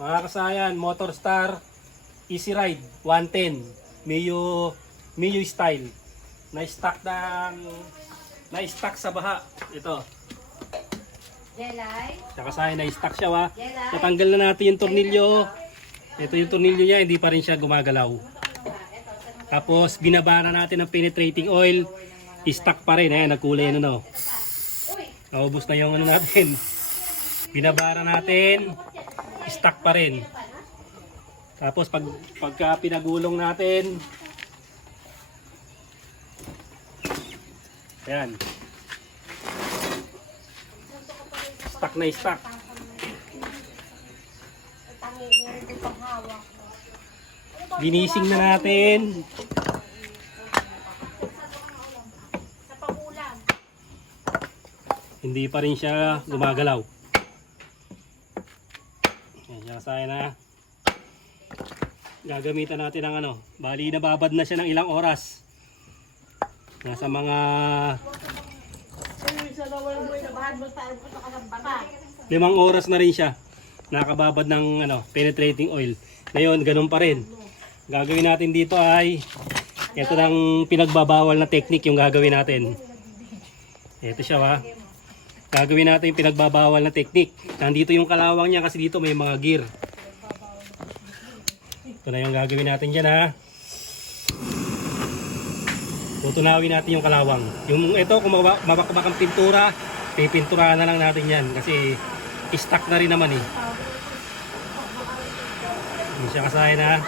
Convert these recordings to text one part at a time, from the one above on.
Mga kasayan, Motorstar Easy Ride 110 Mio style. Na-stock sa baha. Ito. Jelay. Saka sayan na-stock siya wa. Jelay. Natanggal na natin yung tornilyo. Ito yung tornilyo niya, hindi pa rin siya gumagalaw. Tapos binabara natin ng penetrating oil. Stock pa rin. Ayan, nagkulay na no. Naubos na yung ano natin. Binabara natin. Stock pa rin. Tapos pagka pinagulong natin, ayan, stock na stock. Ginising na natin. Hindi pa rin siya gumagalaw. Ayan, siya na. Gagamitan natin ng ano, bali nababad na siya ng ilang oras. Nasa mga 5 oras na rin siya. Nakababad ng ano, penetrating oil. Ngayon, ganun pa rin. Gagawin natin dito ay ito ng pinagbabawal na technique yung gagawin natin. Ito siya ha. Gagawin natin yung pinagbabawal na technique. Nandito yung kalawang niya kasi dito may mga gear. Ito na yung gagawin natin dyan ha. Tutunawin natin yung kalawang. Yung ito kung mabakbak ang pintura, pipinturahan na lang natin yan. Kasi stock na rin naman eh. Hindi siya kasahin ha.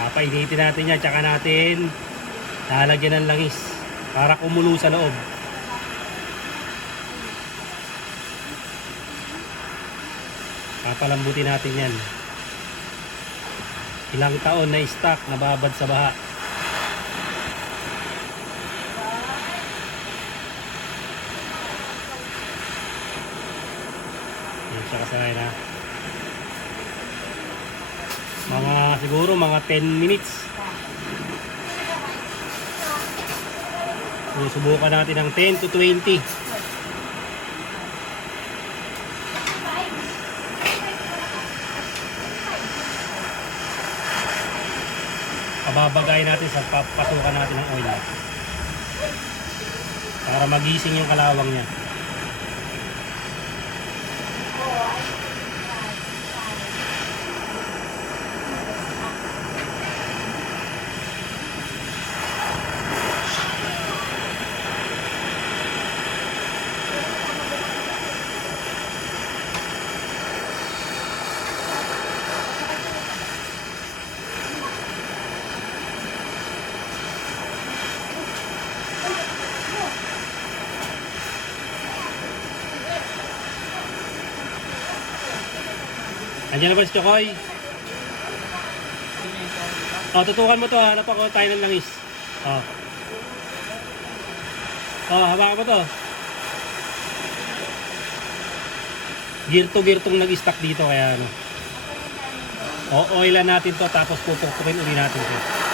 Papainitin natin yan. Tsaka natin lalagyan ng langis para kumulo sa loob. Papalambutin natin yan. Ilang taon na stock, nababad sa baha. Yan siya kasahin ha. Siguro mga 10 minutes. So, subukan natin ng 10 to 20. Pababagay natin sa papasukan natin ng oil para magising yung kalawang niya. Andiyan na ba si Chokoy? O, tutukan mo to. Hanap ako tayo ng langis. Hawakan mo to. Girto-girtong nag-stock dito. Kaya ano. Oilan natin to. Tapos pupukpukin uli natin to.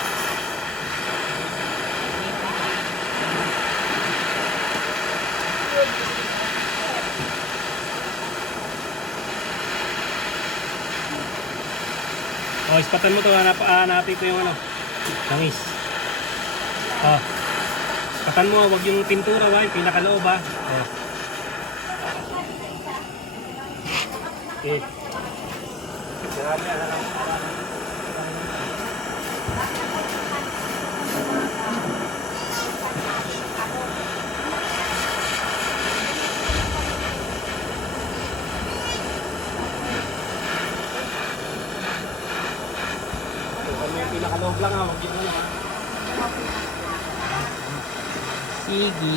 Ispatan mo to, hanapin ko yung ano, langis. Ispatan mo, wag yung pintura, yung pinakaloob ha. Okay. Pinakaloob lang ha, wag yun ano ha. Sige.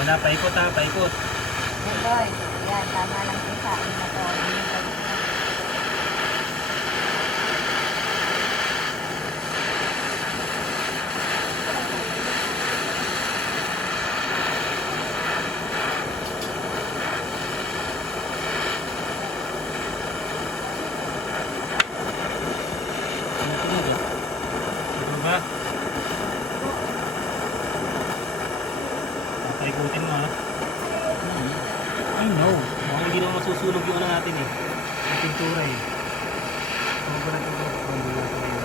Wala, paikot ha, paikot. Boy, yan, tama lang po sa akin na to. pintura eh. Ano ba nagpapalap ko ang bulat ngayon?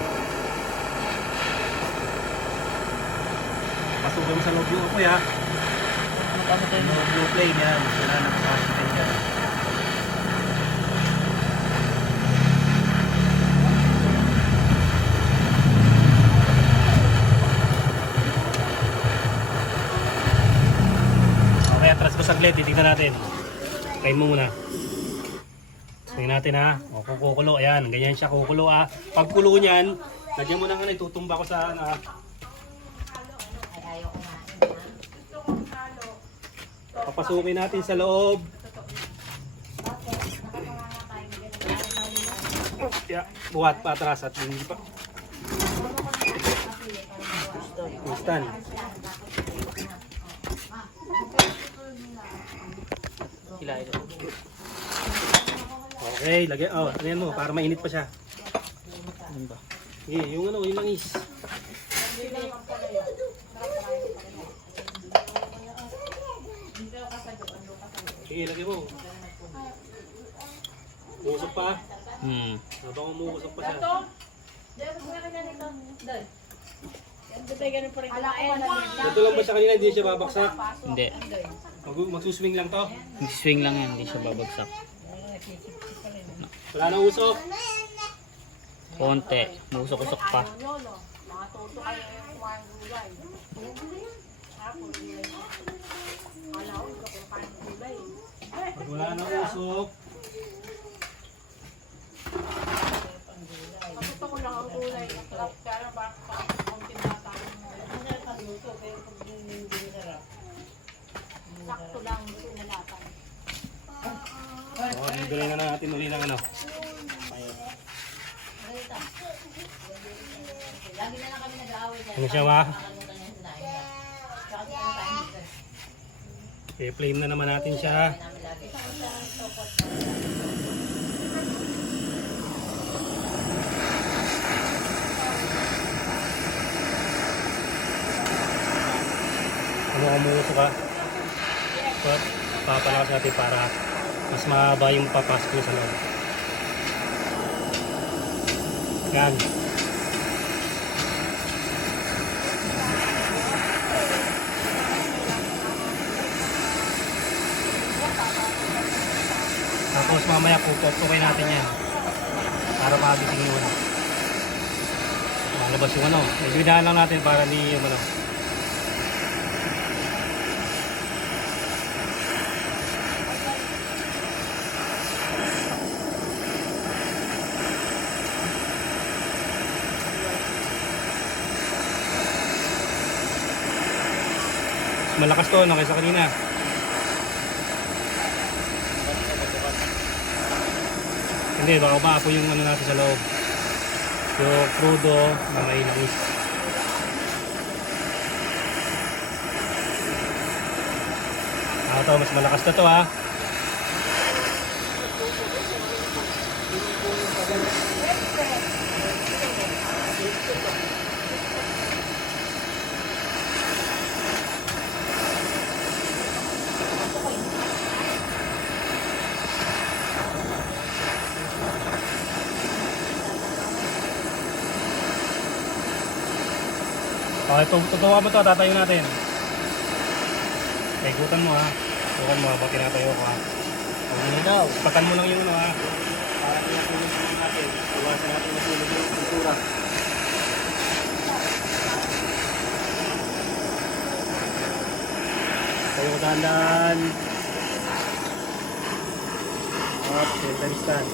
Pasukin mo sa loob yung apoy ha. Napasok tayo. Blue flame yan. Wala na kapasok tayo dyan. Okay, atras ko saglit. Titignan natin. Time mo muna. Tingnan natin ha. O, kukulo. Ayan, ganyan siya kukulo ha. Pag kulo niyan, lagyan mo na nga, itutumba ko sa ano ha. Papasukin natin sa loob. Yeah, buhat pa atras at hindi pa. Instant. Hilahin. Okay, lagyan. Oh, ano mo para mainit pa siya. Ano ba? Sige, yung ano, yung langis. Sige, lagyan mo. Umusok pa. Habang umuusok pa siya. Ito lang ba siya kanina? Hindi siya babaksak? Hindi. Magsuswing lang to? Swing lang yan, hindi siya babagsak. Wala na usok? Konti. Musok-usok pa. Pag wala na usok, Gusto ko lang ang kulay. Kaya ba konting bata. Sakto lang sinalatan. bibigyan na natin uli ng ano. Lagi na lang kami nag-aaway dyan. Ano siya ba? I-flame na naman natin siya. Ano kumuso ka? Papalakas natin para mas mahaba yung papasok niya sa loob. Yan. Tapos mamaya pupukin natin yan para mabiting yun. Malabas yung ano. Medyo idaan lang natin para hindi yung ano. Malakas to no kaysa kanina. Hindi, baka umaapo yung ano natin sa loob. Yung crudo na may langis. Ito, mas malakas na to ha. Okay, tutuwa mo to, tatayo natin. Ikutan mo ha. Ikutan mo ha, pag tinatayo ko ha. Pakan mo lang yung ano ha. Para pinatulog natin. Iwasan natin matulog yung pintura. Tayo ko dahan-dahan. At center stand.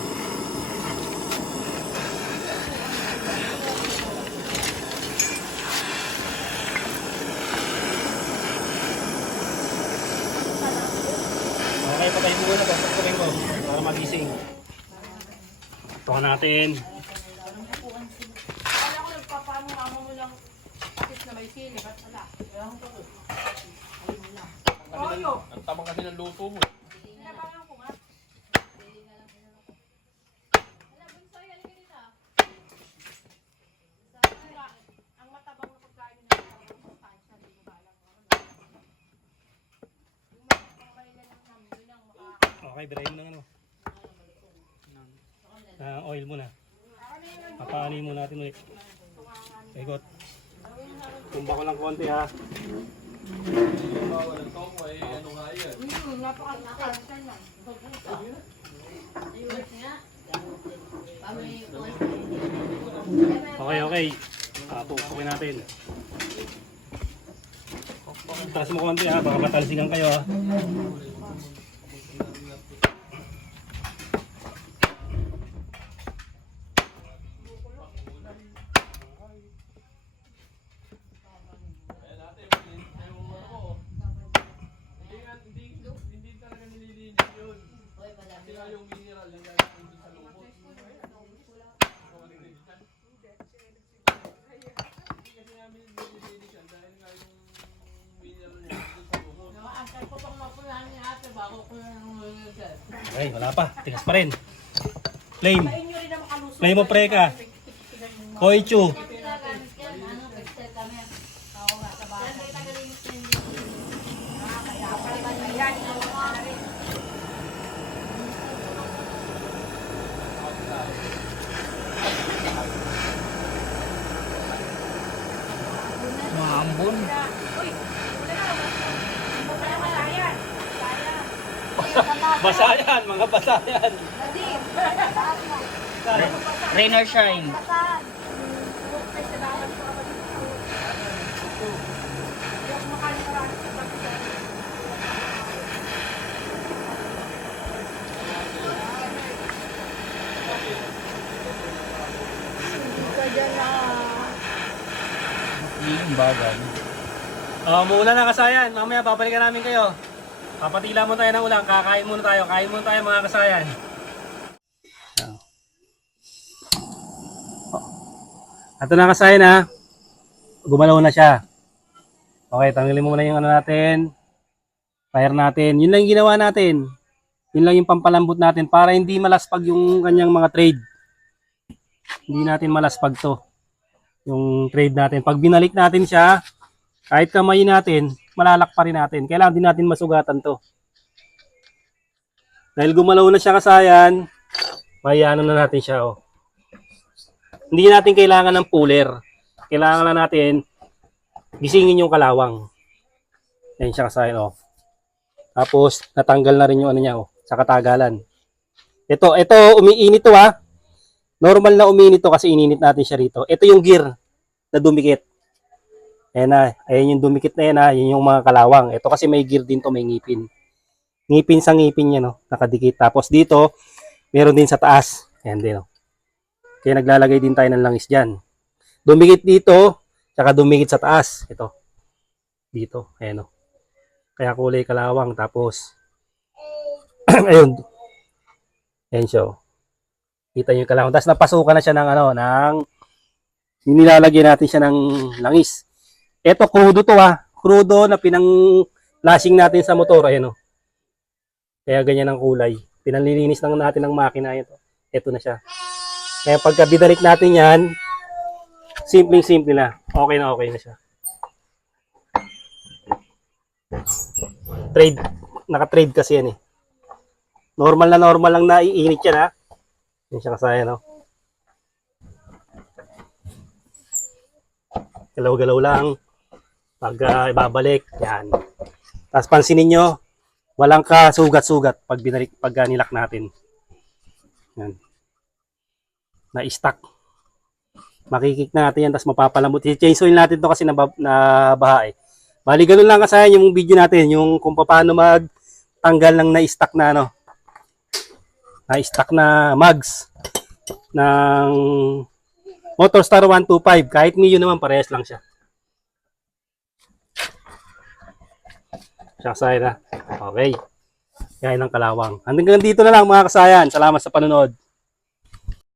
Okay, patayin mo muna. Pagpakurin ko para magising. Ito natin. Kala ko nagpapano mama mo lang pakit na may sili. Ba't wala? Toyo. Ang tamang kasi ng luto mo. Pinapangan ko nga. Ang matabang na pagkain na matabang sustansya. Hindi ko ba alam kung ano. Yung mga Manila ng namin, yun ang Okay, birahin mo ng ano. oil muna. Papaani mo natin ulit. Ikot. Tumba ko lang konti ha. Okay. Pupukin natin. Taas mo konti ha, baka matalsikan kayo ha. Okay, wala pa. Tigas pa rin. Flame. Flame mo preka. Koichu. Mahambon. Basayan, mga basayan. Rain or shine. Yung bagal. Maulan na kasayan. Mamaya babalikan namin kayo. Papatila mo tayo ng ulang. Kakain muna tayo. Kain muna tayo mga kasayan. Ito na kasayan ha. Gumalaw na siya. Okay, tanggalin mo muna yung ano natin. Fire natin. Yun lang yung ginawa natin. Yun lang yung pampalambot natin para hindi malaspag yung kanyang mga trade. Hindi natin malaspag to. Yung trade natin. Pag binalik natin siya, kahit kamay natin, malalak pa rin natin. Kailangan din natin masugatan to. Dahil gumalaw na siya kasayan, may ano na natin siya. Oh. Hindi natin kailangan ng puller. Kailangan lang natin gisingin yung kalawang. Yan siya kasayan. Oh. Tapos, natanggal na rin yung ano niya oh, sa katagalan. Ito umiinit to ha. Normal na umiinit to kasi ininit natin siya rito. Ito yung gear na dumikit. Ayan yung dumikit na yan ha. Yan yung mga kalawang. Ito kasi may gear din to, may ngipin. Ngipin sa ngipin niya no, nakadikit. Tapos dito, meron din sa taas. Ayan din oh. Kaya naglalagay din tayo ng langis dyan. Dumikit dito, tsaka dumikit sa taas. Ito. Dito. Ayan oh. Kaya kulay kalawang. Tapos, ayun. Ayan siya oh. Kita nyo yung kalawang. Tapos napasukan na siya ng ano, nilalagyan natin siya ng langis. Ito, crudo to ha. Crudo na pinang-lashing natin sa motor. Ayan o. Kaya ganyan ang kulay. Pinanlilinis lang natin ng makina. Ito. Ito na siya. Kaya pagka binalik natin yan, simpleng-simple na. Okay na siya. Trade. Naka-trade kasi yan eh. Normal lang na iinit yan ha. Yan siya kasaya no. Galaw-galaw lang. Pag ibabalik, yan. Tapos pansinin nyo, walang kasugat-sugat pag nilak natin. Yan. Na-stack. Makikik natin yan, tapos mapapalambot. I-change oil natin to kasi nabaha eh. Bali, ganun lang kasayan yung video natin, yung kung paano magtanggal ng na-stack na ano. Na-stack na mags ng Motorstar 125. Kahit Mio naman, parehas lang siya. Siya kasayan na. Okay. Yan ang kalawang. Hanggang dito na lang mga kasayan. Salamat sa panonood.